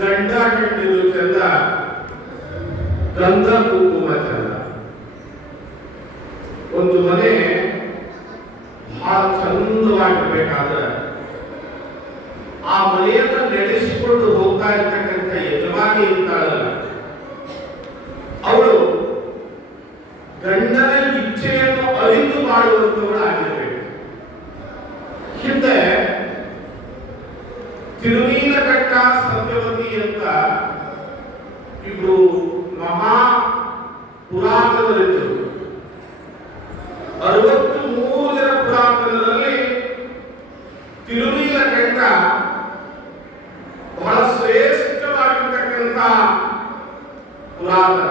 ಗಂಡ ಹೆಂಡಿರು ಚಂದ, ಗಂಧ ಕುಂಕುಮ ಚಂದ. ಒಂದು ಮನೆ ಬಹಳ ಚಂದವಾಗಿರ್ಬೇಕಾದ್ರೆ ಆ ಮನೆಯನ್ನು ನಡೆಸಿಕೊಂಡು ಹೋಗ್ತಾ ಇರ್ತಕ್ಕಂಥ ಯಜಮಾನಿ ಇರ್ತಾಳಲ್ಲ, ಅವಳು ಗಂಡನ ಇಚ್ಛೆಯನ್ನು ಅರಿತು ಮಾಡುವಂತವಳು ಆಗಿರಬೇಕು. ಹಿಂದೆ ತಿರುನೀಲಕಂಠ ಸತ್ಯವತಿ ಅಂತ ಇಬ್ರು ಮಹಾ ಪುರಾತನರಿದ್ದರು. 63 ಜನ ಪುರಾತನರಲ್ಲಿ ತಿರುನೀಲಕಂಠ ಬಹಳ ಶ್ರೇಷ್ಠವಾಗಿರ್ತಕ್ಕಂಥ ಪುರಾತನ.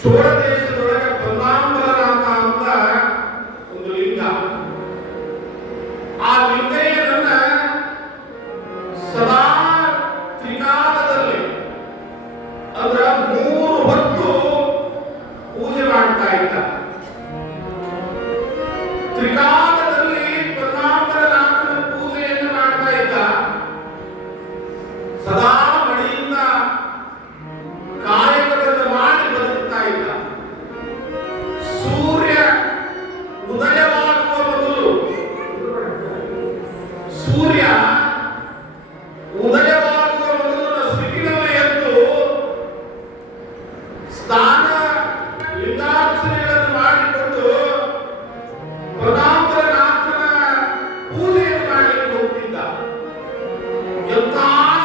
ಚೋಳ ದೇಶದೊಳಗೆ ಪನ್ನಾಂಬರನಾಥ ಅಂತ ಒಂದು ಲಿಂಗ. ಆ ಲಿಂಗಯ್ಯನನ್ನ ಸದಾ ತ್ರಿಕಾಲದಲ್ಲಿ ಅಂದ್ರ 3 ಹೊತ್ತು ಪೂಜೆ ಮಾಡ್ತಾ ಇದ್ದ. ತ್ರಿಕಾಲದಲ್ಲಿ ಪನ್ನಾಂಬರನಾಥನ ಪೂಜೆಯನ್ನು ಮಾಡ್ತಾ ಇದ್ದ. ಸದಾ ಮಡಿಯಿಂದ ಕಾಯಕವನ್ನು ಮಾಡಿ ಬದುಕ್ತಾ ಇದ್ದ. ಸೂರ್ಯ ಉದಯವಾಗುವ ಮೊದಲು, ಸೂರ್ಯ ಉದಯವಾಗುವ ಮೊದಲು ನಸುಕಿನಲ್ಲಿ ಎದ್ದು ಸ್ನಾನ ಲಿಂಗಾರ್ಚನೆಗಳನ್ನು ಮಾಡಿಕೊಂಡು ಪನ್ನಾಂಬರನಾಥನ ಪೂಜೆಯನ್ನು ಮಾಡಲಿಕ್ಕೆ ಹೋಗ್ತಿದ್ದ. ಎಂಥ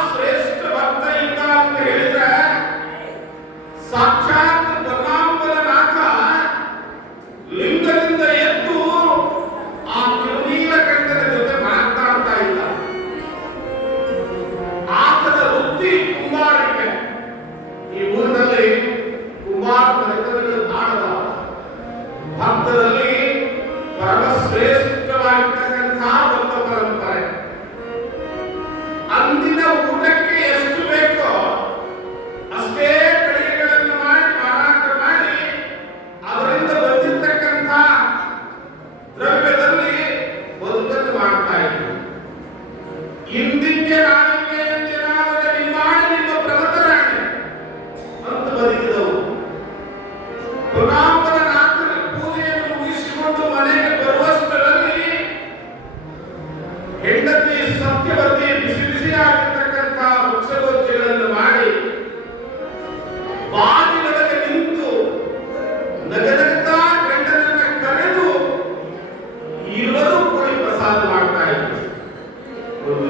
ಶ್ರೇಷ್ಠ ಭಕ್ತ ಇದ್ದ ಅಂತ ಹೇಳಿದ್ರೆ, ಸಾಕ್ಷಾತ್ ಪನ್ನಾಂಬರನಾಥ ಲಿಂಗದಿಂದ ಎದ್ದು ಆ ತಿರುನೀಲಕಂಠನ ಜೊತೆ ಮಾತನಾಡ್ತಾ ಇದ್ದ. ಆತನ ವೃತ್ತಿ ಕುಂಬಾರಿಕೆ. ಈ ಊರಿನಲ್ಲಿ ಕುಂಬಾರ ಮನೆತನಗಳು ಕಾಣದ ಭಕ್ತರಲ್ಲಿ ಪರಮ ಶ್ರೇಷ್ಠವಾಗಿರ್ತಕ್ಕಂಥ ಭಕ್ತ ಪರಂಪರೆ. ಅಂದಿನ ಊಟಕ್ಕೆ ಎಷ್ಟು ಬೇಕೋ ಅಷ್ಟೇ ಅಡಿಗೆಗಳನ್ನು ಮಾಡಿ ಮಾರಾಟ ಮಾಡಿ ಅದರಿಂದ ಬಂದಿರತಕ್ಕಂಥ ದ್ರವ್ಯದಲ್ಲಿ ಬದುಕನ್ನು ಮಾಡ್ತಾ ಇದ್ರು. ಇಂದಿಗೆ ನಾಳಿಗೆ ಎಂದಿನಾದರೆ ನಿಮ್ಮಾಡಿ ನಿಮ್ಮ ಪ್ರಮತರಾಣಿ ಅಂತ ಬದುಕಿದವು. ಪನ್ನಾಂಬರನಾಥನ ಪೂಜೆಯನ್ನು ಮುಗಿಸಿಕೊಂಡು ಮನೆಗೆ ಬರುವಷ್ಟರಲ್ಲಿ ಹೆಂಡತಿ ಸತ್ಯವತಿ ಬಿಸಿ ಬಿಸಿಯಾಗಿರ್ತಕ್ಕಂಥ ವೃಕ್ಷಗೋಷ್ಠಿಗಳನ್ನು ಮಾಡಿ ಬಾಗಿಲೊಳಗೆ ನಿಂತು ನಗನಗ್ತಾ ಗಂಡನನ್ನ ಕರೆದು ಇವರು ಕೂಡಿ ಪ್ರಸಾದ ಮಾಡ್ತಾ ಇದ್ರು. ಒಂದು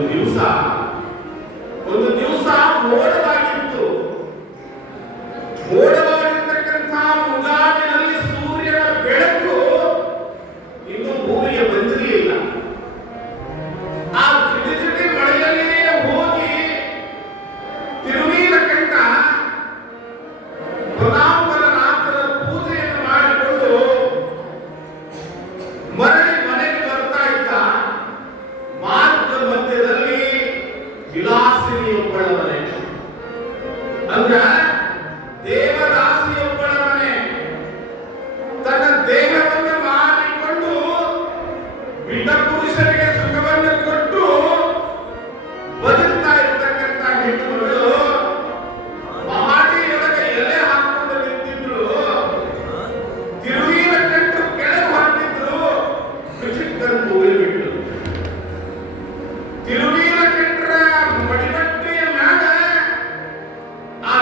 ದಿವಸ ಮೋಡವಾಗಿತ್ತು. ಮೋಡವಾಗಿರ್ತಕ್ಕಂಥ ಮುಂಜಾವಿನಲ್ಲಿ ಸೂರ್ಯನ ಬೆಳಕು ಇನ್ನು ಭೂಮಿಗೆ ಬಂದಿರಲಿಲ್ಲ. ಆ ಜಿಟಿ ಮಳೆಯಲ್ಲೇ ಹೋಗಿ ತಿರುನೀಲಕಂಠ ಪನ್ನಾಂಬರನಾಥನ ಪೂಜೆಯನ್ನು ಮಾಡಿಕೊಂಡು ಮರಳಿ ಮನೆಗೆ ಬರ್ತಾ ಇದ್ದ. ಮಾರ್ಗ ಮಧ್ಯದಲ್ಲಿ ವಿಲಾಸಿನಿಯೊಬ್ಬಳ ಮನೆ, ಅಂದ್ರ ದೇವದಾಸಿಯೊಬ್ಬಳ ಮನೆ. ತನ್ನ ದೇಹವನ್ನು ಮಾರಿಕೊಂಡು ಬಿಟ್ಟ ಪುರುಷರಿಗೆ ಸುಖವನ್ನು ಕೊಟ್ಟು ಬದುಕ್ತಾ ಇರ್ತಕ್ಕಂಥ ಹೆಣ್ಣುಗಳು ಮಹಾಡಿಯೊಳಗೆ ಎಲೆ ಹಾಕೊಂಡು ನಿಂತಿದ್ರು. ತಿರುನೀಲಕಂಠರು ಕೆಳಗೆ ಹೊರಟಿದ್ರು. ಬಿಸಿಕ್ಕನ್ನು ಹೋಗಿಬಿಟ್ಟು ತಿರುನೀಲಕಂಠರ ಮಡಿಬಟ್ಟೆಯ ಮ್ಯಾಗ ಆ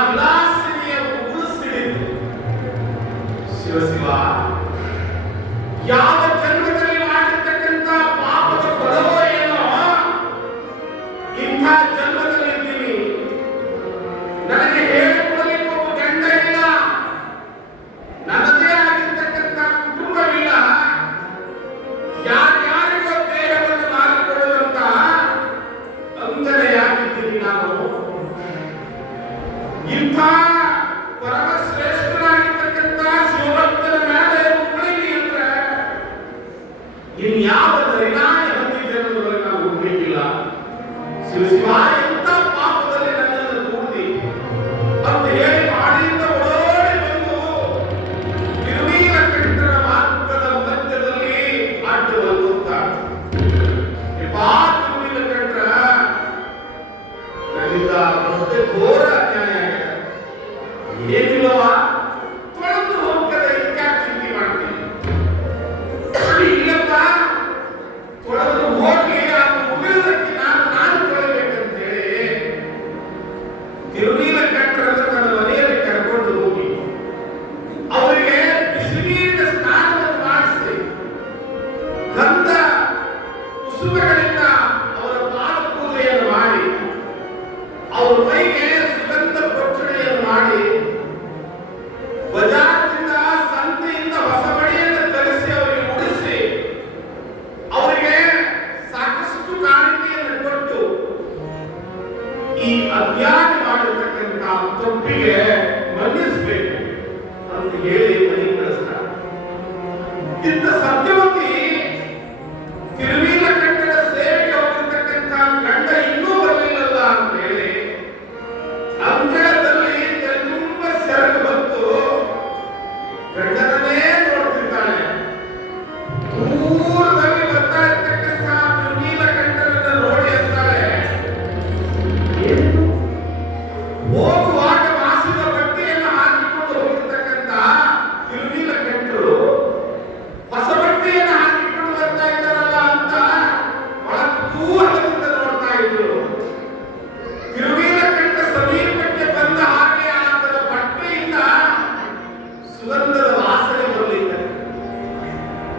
ದೊಡ್ಡ ಘೋರ ಅನ್ಯಾಯ ಆಗಿದೆ. ಏನಿಲ್ಲವ ತೊಳೆದು ಹೋಗ್ತದೆ, ಯಾಕೆ ಚಿಂತೆ ಮಾಡ್ತೀನಿ? ಇಲ್ಲಪ್ಪ, ತೊಳೆದು ಹೋಗ್ಲಿ, ಅದು ಮುಗಿಯೋದಕ್ಕೆ ನಾನು ತೊಳೆಬೇಕಂತೇಳಿ ತಿರುನೀಲ ಕಂಠರನ್ನು ತನ್ನ ಮನೆಯಲ್ಲಿ ಕರ್ಕೊಂಡು ಹೋಗಿ ಅವರಿಗೆ ಬಿಸಿನೀರಿನ ಸ್ನಾನವನ್ನು ಮಾಡಿಸಿ ಗಂಧ ಕುಸುಮಗಳಿಂದ ಅವರ ಪಾದ ಪೂಜೆಯನ್ನು ಮಾಡಿ ಅವರ ಮೈಗೆ ಸುಗಂಧ ಪ್ರೋಕ್ಷಣೆಯನ್ನು ಮಾಡಿ ಬಜಾರದಿಂದ ಸಂತೆಯಿಂದ ಹೊಸ ಬಡಿಯನ್ನು ತರಿಸಿ ಅವರಿಗೆ ಉಡಿಸಿ ಅವರಿಗೆ ಸಾಕಷ್ಟು ಕಾಣಿಕೆಯನ್ನು ಕೊಟ್ಟು ಈ ಅಜ್ಞಾನ ಮಾಡಿರ್ತಕ್ಕಂಥ ತಪ್ಪಿಗೆ ಮನ್ನಿಸಬೇಕು ಅಂತ ಹೇಳಿ ಮನೆ ಕಳಿಸ್ತಾರೆ. ಇಂಥ ಸತ್ಯವತಿ ತಿರುವೀಲ ಕಂಠದ ಸೇವೆಗೆ ಹೋಗಿರ್ತಕ್ಕಂಥ ಗಂಡ ಇನ್ನೂ ಬರಲಿಲ್ಲಲ್ಲ ಅಂತ ಹೇಳಿ ಅಂಗಳದಲ್ಲಿ ತುಂಬ ಸೆರಗು ಬಂತು ಗಂಡನನ್ನೇ ನೋಡ್ತಿದ್ದಾಳೆ. ದೂರದಲ್ಲಿ ಬರ್ತಾ ಇರ್ತಕ್ಕಂಥ ತಿರುವೀಲ ಕಂಠನನ್ನ ನೋಡಿ ಅಂತಾಳೆ, ಹೋಗುವಾಗ ಮಾಸಿದ ಬಟ್ಟೆಯನ್ನು ಹಾಕಿಕೊಂಡು ಹೋಗಿರ್ತಕ್ಕಂಥ ತಿರುವೀಲ ಕಂಠರು ಹೊಸ ಬಟ್ಟೆಯನ್ನು ಹಾಕಿಕೊಂಡು ಬರ್ತಾ ಇದ್ದಾರಲ್ಲ ಅಂತ ಬಹಳ ಕುತೂಹಲದಿಂದ ನೋಡ್ತಾ ಇದ್ರು. ತಿರುವೀಲ ಕಂಠ ಸಮೀಪಕ್ಕೆ ಬಂದ ಹಾಗೆ ಆತನ ಬಟ್ಟೆಯಿಂದ ಸುಗಂಧದ ವಾಸನೆ ಬರಲಿಲ್ಲ.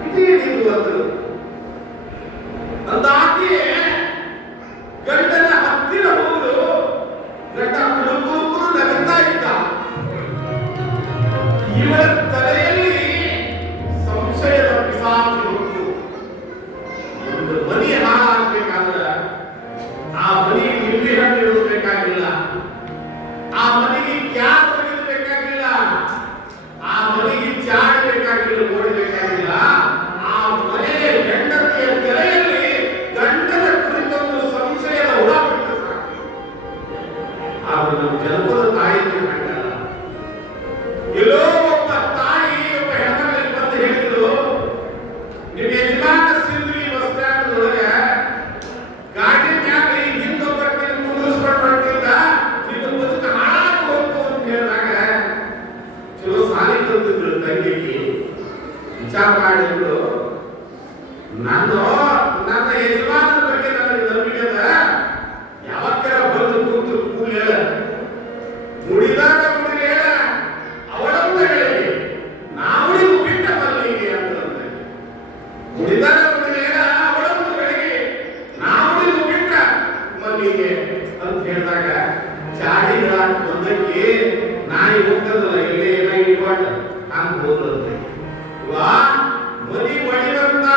ಇದೇನಿದು ಅಂದ್ರು. ಅಂದಾಕೆ ಗಂಡನ ಹತ್ತಿರ ಹೋಗಲು ಗಂಡ ಕುರುಕುರು ನಗುತ್ತಾ ಇದ್ದ. ಇವಳ ತಲೆಯಲ್ಲಿ ಸಂಶಯದ ಪಿಸಾಚು ಹೊತ್ತು ಒಂದು ಮನಿ ಹಾಳಾಗಬೇಕಾದ್ರೆ ಆ ಮನಿ ನಿಂಬೆ ಹಣ್ಣು ಇಡಬೇಕಾಗಿಲ್ಲ, ಆ ಮನೆಗೆ ಗ್ಯಾಸ್ ಒಗೆಯಬೇಕಾಗಿಲ್ಲ, ಆ ಮನೆಗೆ ಚಾಡಿ ಬೇಕಾಗಿಲ್ಲ, ಓಡಬೇಕಾಗಿಲ್ಲ. ಆ ಮನೆಯ ಹೆಂಡತಿಯ ತಲೆಯಲ್ಲಿ ಗಂಡನ ಕುರಿತೊಂದು ಸಂಶಯದ ಹುಳ ಬಿಟ್ಟು ಸಾಕು. ಆದ್ರೆ ನಮ್ಮ ಜನಪದ ತಾಯಿ ಕಂಡಲ್ಲ. ಎಲ್ಲೋ ಒಬ್ಬ ತಾಯಿ ಒಬ್ಬ ಹೆಣ್ಮಕ್ಳಿಗೆ ಬಂದು ಹೇಳಿದ್ರು, ನಿಮ್ಮ ಯಜಮಾನ ಸಿಂದ್ರಿ ಬಸ್ ಸ್ಟ್ಯಾಂಡ್ ಒಳಗೆ ಗಾಡಿ ಮ್ಯಾಗ ಹಿಂದೊಬ್ಬ ಕುಂದಿಸ್ಕೊಂಡು ಹೊರಟಿದ್ದ, ನಿನ್ನ ಬದುಕು ಹಾಳಾಗಿ ಹೋಗ್ತು ಅಂತ ಹೇಳಿದಾಗ ಚಲೋ ಸಾಲಿ ಕಲ್ತಿದ್ರು ತಂಗಿಗೆ ವಿಚಾರ ಮಾಡಿದ್ರು. ನನ್ನ ಯಜಮಾನನ ಬಗ್ಗೆ ನನಗೆ ನಂಬಿಕೆ ಅದ, ಯಾವತ್ತರ ಬಂದು ಕೂತು ಕೂಲಿ ಹೇಳ, ಮುಡಿದಾಗ ಮುಡಿ ಹೇಳ, ಅವಳಂತ ಹೇಳಿ ನಾವಳಿಗೂ ಬಿಟ್ಟ ಮಲ್ಲಿಗೆ ಅಂತಂದ್ರೆ, ಮುಡಿದಾಗ ಮುಡಿ ಹೇಳ, ಅವಳಂತ ಹೇಳಿ ನಾವಳಿಗೂ ಬಿಟ್ಟ ಮಲ್ಲಿಗೆ ಅಂತ ಹೇಳಿದಾಗ ಚಾಡಿ ಒಂದಕ್ಕೆ ನಾಯಿ ಹೋಗ್ತದಲ್ಲ, ಇಲ್ಲೇ ಏನಾಗಿ ಇಟ್ಕೊಂಡ ಹಂಗ ಹೋದಂತೆ. ವಾ ಮನಿ ಒಡಿವಂತ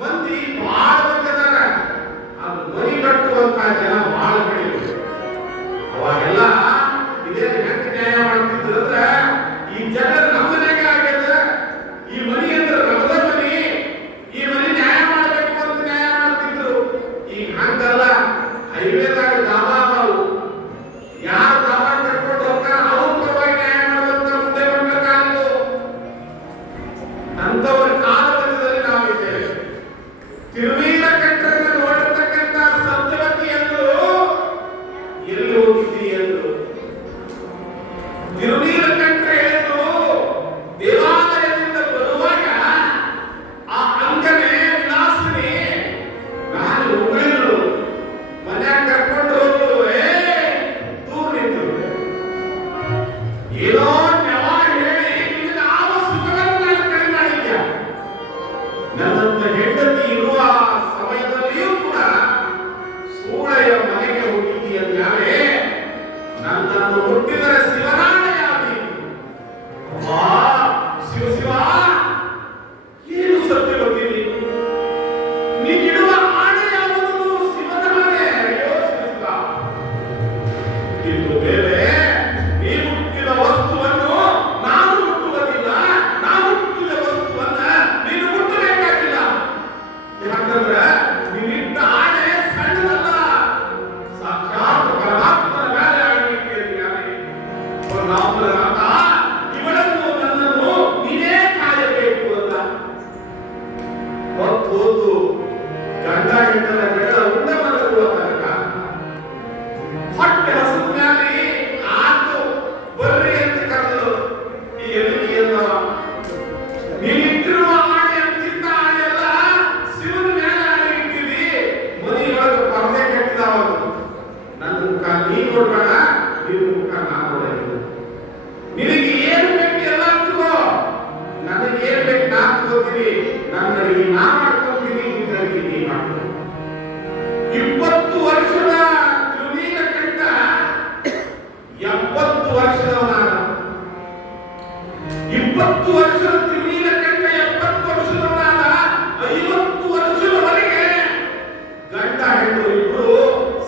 ಮಂದಿ ಬಹಳ ಬಂದಿದಾರ, ಅದು ಮನಿ ಕಟ್ಟುವಂತ ಜನ ಬಹಳ ಕಡಿಮೆ. ಅವಾಗೆಲ್ಲ ಇದೇ ಹೆಂಗ ನ್ಯಾಯ ಮಾಡ್ತಿದ್ರು ಅಂದ್ರೆ, ಈ ಜನ ನಮ್ಮ ಮನೆಗೆ ಆಗ್ಯದ, ಈ ಮನಿ ಅಂದ್ರೆ ನಮ್ಮದ ಮನಿ, ಈ ಮನಿ ನ್ಯಾಯ ಮಾಡಬೇಕು ಅಂತ ನ್ಯಾಯ ಮಾಡ್ತಿದ್ರು. ಈಗ ಹಂಗಲ್ಲ, ಹೈವೇದಾಗ ದಾಬಾ ಅದಾವು, ಯಾರು ದಾಬಾ ಕಟ್ಕೊಂಡು ಹೋಗ್ತಾರ ಅವ್ರ ಪರವಾಗಿ ನ್ಯಾಯ ಮಾಡುವಂತ ಮುಂದೆ ಬರ್ಬೇಕಾಗಿತ್ತು. ಅಂತವರ ಕಾಲದಲ್ಲಿ ನಾವಿದ್ದೇವೆ. ತಿರುವೀಲ ಕಂಠರನ್ನು ನೋಡಿರ್ತಕ್ಕಂಥ ಸತ್ಯವತಿ ಎಂದು ಎಲ್ಲಿ ಹೋಗಿದ್ದೀ ಎಂದು ತಿರುವೀಲ ಕಂಠ ಹೇಳಿದ್ರು. ದೇವಾಲಯದಿಂದ ಬರುವಾಗ ಆ ಅಂಗನೆ ವಿಲಾಸಿನಿ ನಾನು ಉಗುಳಿದ್ರು, ಮನ್ಯಾಗ ಕರ್ಕೊಂಡು ಹೋದ್ರು, ದೂರ ನಿಂತು ಏನೋ ನೆವ ಹೇಳಿ ನಿನ್ನ ಯಾವ ಸುಖವನ್ನು ನಾನು ಕಡಿಮೆ ಮಾಡಿದ್ದೆ. ನನ್ನಂತ ಹೆಂಡತಿ ಇರುವ ಸಮಯದಲ್ಲಿಯೂ ಕೂಡ ಸೂಳೆಯ ಮನೆಗೆ ಹೋಗಿದ್ದೀಯ ಮ್ಯಾಲೆ ನನ್ನನ್ನು ಮುಟ್ಟಿದರೆ ಶಿವನಾಣೆಯಾದಿ. ಶಿವ ಶಿವ, ಏನು ಸತ್ಯವತಿ ನೀನಿಡುವ ಆಣೆ ಯಾವುದು? ಶಿವನ ಆಣೆ. ಅಯ್ಯೋ ಶಿವ ಶಿವ, ಇನ್ನು ಮೇಲೆ ನೀ ಮುಟ್ಟಿದ ವಸ್ತುವನ್ನು ನಾನು ಮುಟ್ಟುವುದಿಲ್ಲ, ನಾನು ಮುಟ್ಟಿದ ವಸ್ತುವನ್ನ ನೀನು ಮುಟ್ಟಬೇಕಾಗಿಲ್ಲ. ಯಾಕಂದ್ರೆ ನೀನಿಟ್ಟ ಆಣೆ ಸಣ್ಣದಲ್ಲ, ಸಾಕ್ಷಾತ್ ಪರಮಾತ್ಮನ ಮೇಲೆ ಆಗಿದ್ದೇನೆ. ಪರಮಾತ್ಮನಾದ ಇವಳನ್ನು ನನ್ನನ್ನು ನೀನೇ ಕಾಯಬೇಕು ಅಂತ ಹೊತ್ತು ಗಂಡ ಹೆಂಡರ ಜಗಳ ಉಂಡ ಮನಗುವ ತನಕ ಹೊಟ್ಟೆ ಮುಖ ನೀ ನೋಡ್ಬೇಡ, ನಿನ್ನ ಮುಖ ನಾನು ನೋಡಬೇಕು. ನಿನಗೆ ಏನು ಬೇಕು ಎಲ್ಲ ತಗೋ, ನನಗೆ ಏನ್ ಬೇಕು ನಾನು ತಗೋತೀನಿ. ನನ್ನ ಅಡಿಗೆ ನಾ ಮಾಡ್ಕೊತೀನಿ, ನಿನ್ನ ಅಡಿಗೆ ನೀ ಮಾಡ್ಕೊ. 20 ವರ್ಷದ ತಿರುನೀಲಕಂಠ 70 ವರ್ಷದವನಾದ. 20 ವರ್ಷದ ತಿರುನೀಲಕಂಠ 70 ವರ್ಷದವನಾದ. 50 ವರ್ಷದವರೆಗೆ ಗಂಡ ಹೆಣ್ಣು ಇಬ್ಬರು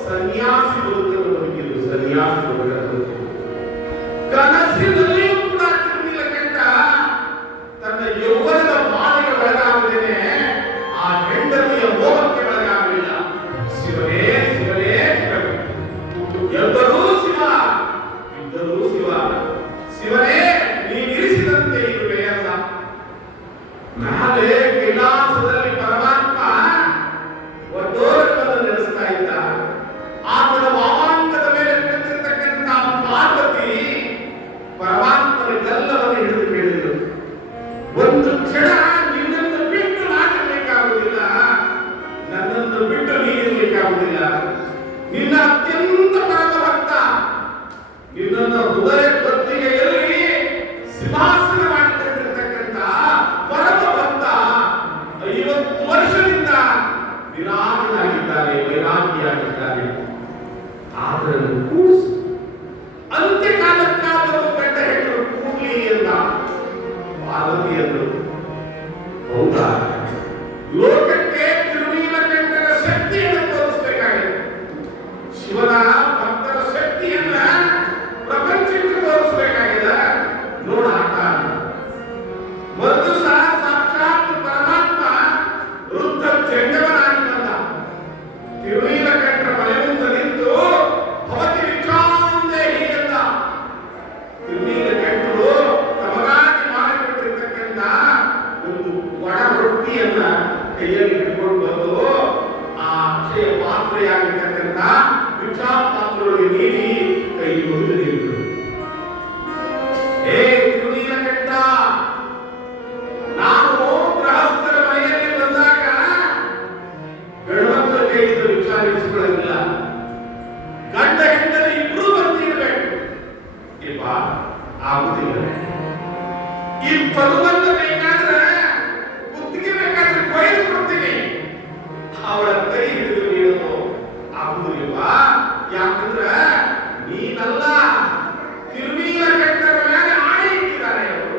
ಸನ್ಯಾಸಿ ಬದುಕನ್ನು ಬದುಕಿದ್ರು. ಸನ್ಯಾಸಿ ಬದುಕನ್ನು ಕನಸಿನಲ್ಲಿಯೂ ಕೂಡ ತಿರುನೀಲಕಂಠ ತನ್ನ ಯೌವನದ ಬಾಳಿಗೆ ಒಳಗಾಗದೇನೆ ಆ ಹೆಂಡತಿಯ ಮೋಹಕ್ಕೆ ಒಳಗಾಗಲಿಲ್ಲ. ಶಿವನೇ ಶಿವನೇ ಶಿವನೇ, ಎಲ್ಲರೂ ಶಿವ, ಇದ್ದರೂ ಶಿವ. ಶಿವನೇ ನೀನಿರಿಸಿದಂತೆ ಇರುವೆ ಅಂತ ನಾಳೆ ಕೈಲಾಸದಲ್ಲಿ ಪರಮಾತ್ಮ ಒಡ್ಡೋರವನ್ನು ನಡೆಸ್ತಾ ಇದ್ದ. ಆತನ ವಾಮಾಂಗದ ಮೇಲೆ ಕುಳಿತಿರ್ತಕ್ಕಂಥ ಪಾರ್ವತಿ ಪರಮಾತ್ಮನ ಗಲ್ಲವನ್ನು ಹಿಡಿದು ಕೇಳಿದರು, ಒಂದು ಕ್ಷಣ ನಿನ್ನನ್ನು ಬಿಟ್ಟು ನಾನಿರ್ಲಿಕ್ಕಾಗುವುದಿಲ್ಲ, ನನ್ನನ್ನು ಬಿಟ್ಟು ನೀನಿರ್ಲಿಕ್ಕಾಗುವುದಿಲ್ಲ. ನಿನ್ನ ಅತ್ಯಂತ ಪರಮ ಭಕ್ತ, ನಿನ್ನನ್ನು ಹೃದಯ ಭಕ್ತಿಗೆಯಲ್ಲಿ ಸಿಂಹಾಸನ ಮಾಡಿಕೊಂಡಿರ್ತಕ್ಕಂಥ ಪರಮ ಭಕ್ತ 50 ವರ್ಷದಿಂದ ವಿರಾಮನಾಗಿದ್ದಾನೆ, ವೈರಾಗಿಯಾಗಿದ್ದಾನೆ. ಆದರನ್ನು ಕೂಡಿಸಿ ಅಂತ್ಯಕಾಲಕ್ಕಾದರೂ ಗಂಡ ಹೆಣ್ಣು ಕೂಡಲಿ ಎಂದ ಪಾರ್ವತಿಯನ್ನು. ಹೌದಾ, ಲೋಕಕ್ಕೆ ತಿರುನೀಲಕಂಠನ ಶಕ್ತಿಯನ್ನು ತೋರಿಸಬೇಕಾಗಿದೆ. ಶಿವನ ಭಕ್ತರ ಶಕ್ತಿಯನ್ನ ಪ್ರಪಂಚಕ್ಕೆ ತೋರಿಸಬೇಕಾಗಿದೆ. ನೋಡ ಮೊದಲು ಸಹ ಸಾಕ್ಷಾತ್ ಪರಮಾತ್ಮ ವೃದ್ಧ ಜಂಗಮನಾಗಿ ಬಂದ. ತಿರುನೀಲಕಂಠರ ಮನೆ ಮುಂದೆ ನಿಂತು ಭವತಿ ವಿಚಾಂದೇಹಿ ಎಂದ. ತಿರುನೀಲಕಂಠರು ತಮಗಾಗಿ ಮಾಡಿಕೊಂಡಿರ್ತಕ್ಕಂಥ ಒಂದು ಒಣ ರೊಟ್ಟಿಯನ್ನ ಕೈಯಲ್ಲಿ ಹಿಡ್ಕೊಂಡು ಬಂದು ಆ ಅಕ್ಷಯ ಪಾತ್ರೆಯಾಗಿರ್ತಕ್ಕಂಥ ಭಿಕ್ಷಾ ಪಾತ್ರಗಳಿಗೆ ನೀಡಿ ಕೈ ಮುಗಿದು ನಿಂತರು. ಹೇ ತಿರುನೀಲಕಂಠ, ನಾವು ಗೃಹಸ್ಥರ ಮನೆಯಲ್ಲಿ ಬಂದಾಗ ಗಣಮಕ್ಕಳ ಕೈಯಿಂದ ವಿಚಾರಿಸಿಕೊಳ್ಳಲಿಲ್ಲ. ಗಂಡ ಹೆಂಡತಿ ಇಬ್ರು ಬಂದಿರಬೇಕು. ಇಪ್ಪ ಆಗುದಿಲ್ಲ. ಈ ಪದವನ್ನು ಬೇಕಾದ್ರೆ ಕುತ್ತಿಗೆ ಬೇಕಾದ್ರೆ ಕೊಯ್ದು ಕೊಡ್ತೀನಿ, ಅವಳ ಕೈ ಹಿಡಿದು ನೀಡೋದು ಆಗುದಿಲ್ಲ. ಯಾಕಂದ್ರೆ ನೀನಲ್ಲ, ತಿರುನೀಲಕಂಠರ ಮೇಲೆ ಆಣೆ ಇಟ್ಟಿದ್ದಾರೆ ಅವರು.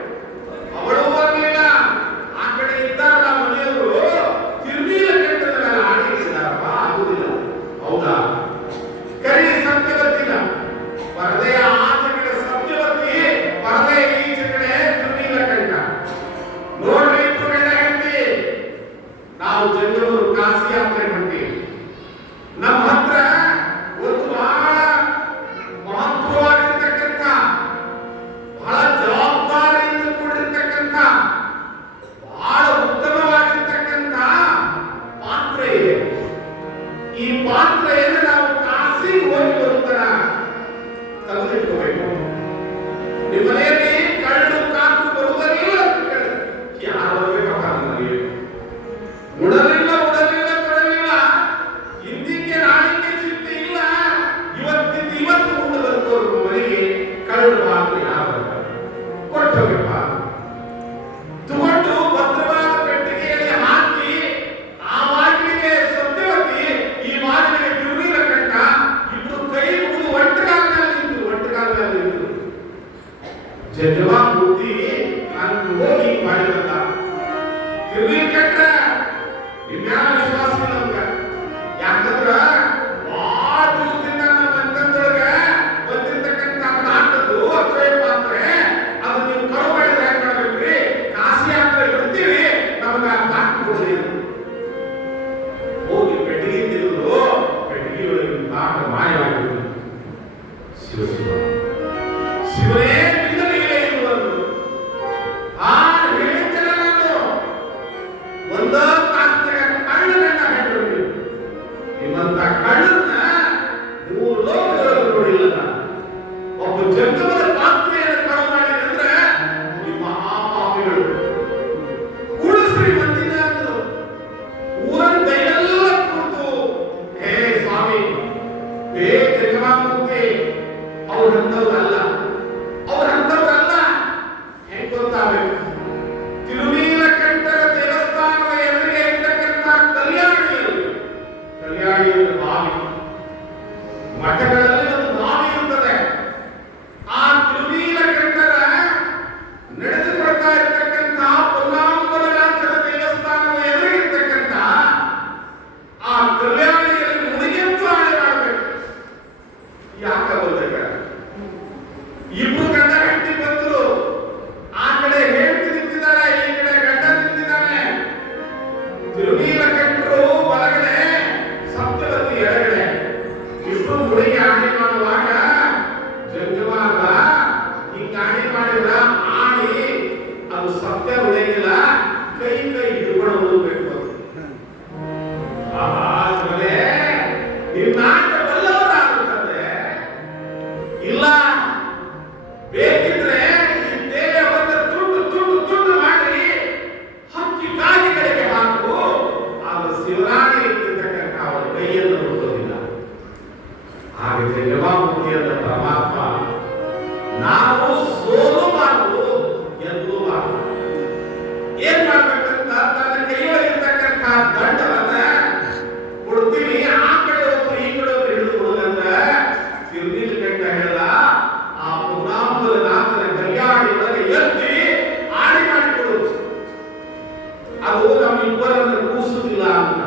ಅವಳು ಬರಲಿಲ್ಲ, ಆ ಕಡೆ ಇದ್ದಾರಲ್ಲ ಮನೆಯವರು ತಿರುನೀಲಕಂಠದ ಮೇಲೆ ಆಣೆ ಇಟ್ಟಿದ್ದಾರಪ್ಪ, ಆಗುದಿಲ್ಲ. ಹೌದಾ, ಕರಿ ಸತ್ಯವತಿನ ಪರದೆಯ ಆಚೆ ಕಡೆ ಸತ್ಯವತಿ, ಪರದೆಯ ಈಚೆ ಕಡೆ ತಿರುನೀಲಕಂಠ. ನೋಡ್ರಿ ಇಬ್ರು ಗಂಡ ಹೆಂಡತಿ, ನಾವು ಜಂಗಮರು ಕಾಶಿ ಯಾತ್ರೆ ಹೊಂಟೀವಿ. ನಮ್ಮ ಹತ್ರ ಒಂದು ಬಹಳ ಮಹತ್ವವಾಗಿರ್ತಕ್ಕಂಥ, ಬಹಳ ಜವಾಬ್ದಾರಿಯಿಂದ ಕೂಡಿರ್ತಕ್ಕಂಥ, ಬಹಳ ಉತ್ತಮವಾಗಿರ್ತಕ್ಕಂಥ ಪಾತ್ರೆ ಇದೆ. ಈ ಪಾತ್ರೆಯನ್ನು ನಾವು ಕಾಸಿಗೆ ಹೋಗಿ ಬರುತ್ತರ ತೆಗೆದಿಟ್ಕೋಬೇಕು. ನಿಮ್ಮ ಮನೆಯಲ್ಲಿ ಕಳ್ಳು ಕಾಕು ಬರುವುದಲ್ಲ ಅಂತ ಕೇಳಿದ್ರೆ ಯಾರು ಬರಬೇಕಪ್ಪ ನಮಗೆ? ಉಡಲಿಲ್ಲ ಉಡಲಿಲ್ಲ ತೊಡಲಿಲ್ಲ, ಹಿಂದಿಕ್ಕೆ ನಾಳಿಗೆ ಚಿಂತೆ ಇಲ್ಲ, ಇವತ್ತಿಂದ ಇವತ್ತು ಉಂಡು ಬರ್ತವರು ಮನೆಗೆ ಕಳ್ಳು ಮಾತು ಯಾರು ಬರ್ತಾರೆ? ಕೊಟ್ಟೋಗಪ್ಪ. ತಗೊಂಡು ಭದ್ರವಾದ ಪೆಟ್ಟಿಗೆಯಲ್ಲಿ ಹಾಕಿ ಆ ಬಾಗಿಲಿಗೆ ಸತ್ಯವತಿ, ಈ ಬಾಗಿಲಿಗೆ ತಿರುನೀಲಕಂಠ ಇಬ್ರು ಕೈ ಮುಗಿದು ಒಂಟಗಾಲಲ್ಲಿ ನಿಂತು ಜಜವಾ ಬುದ್ಧಿ ನಾನು ಹೋಗಿ ಮಾಡಿ ಬಂದ. ತಿರುನೀಲಕಂಠ ನಿಮ್ಯಾವ ವಿಶ್ವಾಸ ಇಲ್ಲ ನಮ್ಗ. ಯಾಕಂದ್ರ ಬಹಳ ದಿವಸದಿಂದ ನಮ್ಮ ಮಂದಿರದೊಳಗೆ ಬಂದಿರ್ತಕ್ಕಂಥ ತಾಟದ್ದು ಅಕ್ಷಯ ಪಾತ್ರೆ, ಅದು ನೀವು ಕರು ಮಾಡಿದ್ರೆ ಹೆಂಗ್ ಮಾಡ್ಬೇಕ್ರಿ? ಕಾಶಿ ಯಾತ್ರೆ ಬಿಡ್ತೀವಿ, ನಮಗ ತಾಟ ಕೊಡ್ರಿ ಅಂತ ಹೋಗಿ ಪೆಟ್ಟಿಗೆ ತಿರುವುದು, ಪೆಟ್ಟಿಗೆ ಒಳಗೆ ತಾಟ ಮಾಯವಾಗಿತ್ತು. ಶಿವ ಶಿವ ಶಿವನೇ ನಿನ್ನ ಲೀಲೆ ಇರುವುದು. ಆ ಹೇಳಿದ್ದೆಲ್ಲ ನಾನು ಒಂದೋ ತಾಸಿನಾಗ ಕಳ್ಳ ಗಂಡ ಹೆಂಡ್ರು ನಿಮ್ಮಂತ ಕಳ್ಳನ್ನ 3 ಲೋಕದೊಳಗೆ ನೋಡಿಲ್ಲ ನಾನು. ಒಬ್ಬ ಜಂಗಮದ ಪಾತ್ರೆಯನ್ನು ಕಳು ಮಾಡಿದಂದ್ರೆ ನಿಮ್ಮ ಮಹಾಪಾಪಿಗಳು. ಕೂಡಿಸ್ರಿ ಮಂದಿನ ಅಂದ್ರು. ಊರನ್ನ ದೈನೆಲ್ಲ ಕೂತು, ಹೇ ಸ್ವಾಮಿ ಬೇಗ ಜಗಮಾಮೂರ್ತಿ ಅವರಂತವ್ರಲ್ಲ, ಅವರಂತವ್ರಲ್ಲ. ಹೆಂಗ್ ಗೊತ್ತಾಗಬೇಕು? ತಿರುನೀಲಕಂಠರ ದೇವಸ್ಥಾನದ ಎದುರಿಗೆ ಇರ್ತಕ್ಕಂಥ ಕಲ್ಯಾಣಿಯಲ್ಲಿ ಬಾವಿ, ಮಠಗಳಲ್ಲಿ ಒಂದು ಬಾವಿ ಇರುತ್ತದೆ. ಆ ತಿರುನೀಲಕಂಠರ ನಡೆದುಕೊಳ್ತಾ ಇರ್ತಕ್ಕಂಥ ಪೊನ್ನಾಂಬಲನಾಥನ ದೇವಸ್ಥಾನದ ಎದುರಿಗಿರ್ತಕ್ಕಂಥ ಆ ಕಲ್ಯಾಣಿಯಲ್ಲಿ ಮುಳುಗೆದ್ದು ಆಣೆ ಮಾಡಬೇಕು. ಯಾಕೆ ಬರ್ಬೇಕಾದ್ರೆ ಇಬ್ರು ಗಂಡ ಹೆಂಡತಿ ಬಂದ್ರು. ಆ ಕಡೆ ಹೆಂಡತಿ ನಿಂತಿದ್ದಾಳೆ, ಈ ಕಡೆ ಗಂಡ ನಿಂತಿದ್ದಾನೆ. ತಿರುನೀಲಕಂಠರು ಒಳಗಡೆ, ಸತ್ಯವತಿ ಎಡಗಡೆ. ಇಬ್ರು ಮುಳುಗಿ ಆಣೆ ಮಾಡುವಾಗ ಜಂಗಮಾರ್ಗ ಹಿಂಗ ಆಣೆ ಮಾಡಿದ್ರ ಆಣಿ ಅದು ಸತ್ಯ ಉಳಿಯಿಲ್ಲ, ಕೈ ಕೈ ಹಿಡ್ಕೊಂಡು ಹೋಗ್ಬೇಕು. ನಿನ್ನಾಟ ಬಲ್ಲವರಾಗುತ್ತದೆ. ಇಲ್ಲ ಬೇಕಿದ್ರೆ ಈ ದೇಹವನ್ನು ತುಂಡು ತುಂಡು ತುಂಡು ಮಾಡಿ ಹಕ್ಕಿ ಕಾಲಿಗಳಿಗೆ ಹಾಕು, ಆಗ ಶಿವರಾಣಿ ಇರ್ತಕ್ಕಂಥ ಅವರ ಕೈಯನ್ನು ಹುಡುಕೋದಿಲ್ಲ. ಹಾಗೆ ಜಗಮಾಮೂರ್ತಿಯಾದ ಪರಮಾತ್ಮ ನಾವು ಸೋಲು ಮಾಡುವುದು ಎಂದು ಮಾಡುವುದು. ಏನ್ ಮಾಡ್ಬೇಕಂತ ತನ್ನ ಕೈಯಲ್ಲಿರ್ತಕ್ಕಂಥ ದಂಡವನ್ನ ಕೊಡ್ತೀವಿ, ಆ ಕಡೆ ಒಬ್ರು ಈ ಕಡೆ ಒಬ್ರು ಹಿಡಿದುಕೊಳ್ಳುದಂದ್ರೆ ತಿರುನೀಲಕಂಠ ಹೇಳ ಆ ಪುನ್ನಾಂಬಲನಾಥನ ಕಲ್ಯಾಣಿ ಒಳಗೆ ಎತ್ತಿ ಆಣಿ ಮಾಡಿಕೊಡುವುದು. ಅದು ನಮ್ಮಿಬ್ಬರನ್ನು ಕೂಸುವುದಿಲ್ಲ ಅಂತ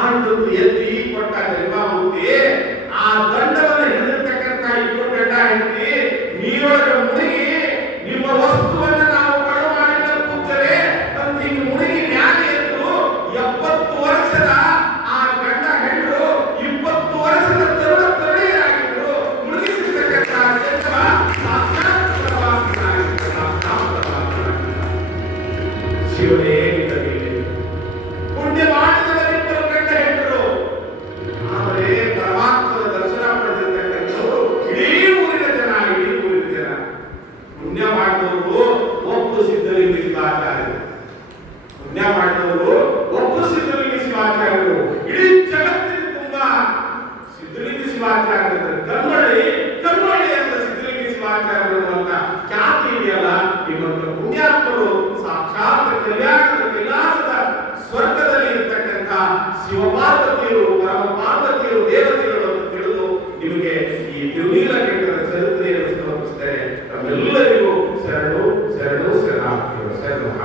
ಆಟದ್ದು ಎತ್ತಿ ಕೊಟ್ಟ ಜಗಮಾಮೂರ್ತಿ ಆ ದಂಡವನ್ನು ಹಿಡಿದಿರ್ತಕ್ಕಂಥ ಇಬ್ಬರು ಗಂಡ ಹೆಂಡತಿ ನೀರೊಳಗೆ ಮುಳುಗಿ ನಿಮ್ಮ ವಸ್ತುವನ್ನು ನಾವು ಕಳು ಮಾಡಿದ ಕೂತರೆ ಅಂತ ಹಿಂಗೆ ಮುಳುಗಿ ಮ್ಯಾಲೆ ಎದ್ದು 70 ವರ್ಷದ ಆ ಗಂಡ ಹೆಂಡರು 20 ವರ್ಷದ ತರುಣರಾಗಿದ್ರು. ಮುಳುಗಿಸಿರ್ತಕ್ಕಂಥ ಜನ್ಮ ಸಾಕ್ಷಾತ್ ಶಿವನೇ ಪುಣ್ಯ ಮಾಡಿದವರಿಬ್ಬರು ಗಂಡ ಹೆಂಡರು. ಆದರೆ ಪರಮಾತ್ಮನ ದರ್ಶನ ಪಡೆದಿರ್ತಕ್ಕಂಥವರು ಇಡೀ ಊರಿನ ಜನ. ಪುಣ್ಯ ಮಾಡಿದವರು ಒಬ್ಬರು ಸಿದ್ಧಲಿಂಗ ಶಿವಾಚಾರ್ಯರು. ಪುಣ್ಯ ಮಾಡಿದವರು ಒಬ್ಬರು ಸಿದ್ಧಲಿಂಗ ಶಿವಾಚಾರ್ಯರು. ಇಡೀ ಜಗತ್ತಿನ ತುಂಬಾ ಸಿದ್ಧಲಿಂಗ ಶಿವಾಚಾರ್ಯರ ಕನ್ನಡಿ ಅಂತ ಸಿದ್ಧಲಿಂಗ ಶಿವಾಚಾರ್ಯರು ಅಂತ ಖ್ಯಾತಿ ಇದೆಯಲ್ಲ. ನಿಮ್ಮಂತ ಪುಣ್ಯಾತ್ಮರು ಸಾಕ್ಷಾತ್ ಕಲ್ಯಾಣದ ಕೈಲಾಸದ ಸ್ವರ್ಗದಲ್ಲಿ ಇರ್ತಕ್ಕಂಥ ಶಿವಪಾರ್ವತಿಯರು, ಪರಮ ಪಾರ್ವತಿಯರು, ದೇವತೆಗಳು ಅಂತ ತಿಳಿದು ನಿಮಗೆ ಈ ತಿರುನೀಲಕಂಠರ ಚರಿತ್ರೆಯನ್ನು ಸಮರ್ಪಿಸುತ್ತೇನೆ. ನಮ್ಮೆಲ್ಲರಿಗೂ ಶರಣು ಶರಣು ಶರಣಾರ್ಥಿಗಳು. ಶರಣ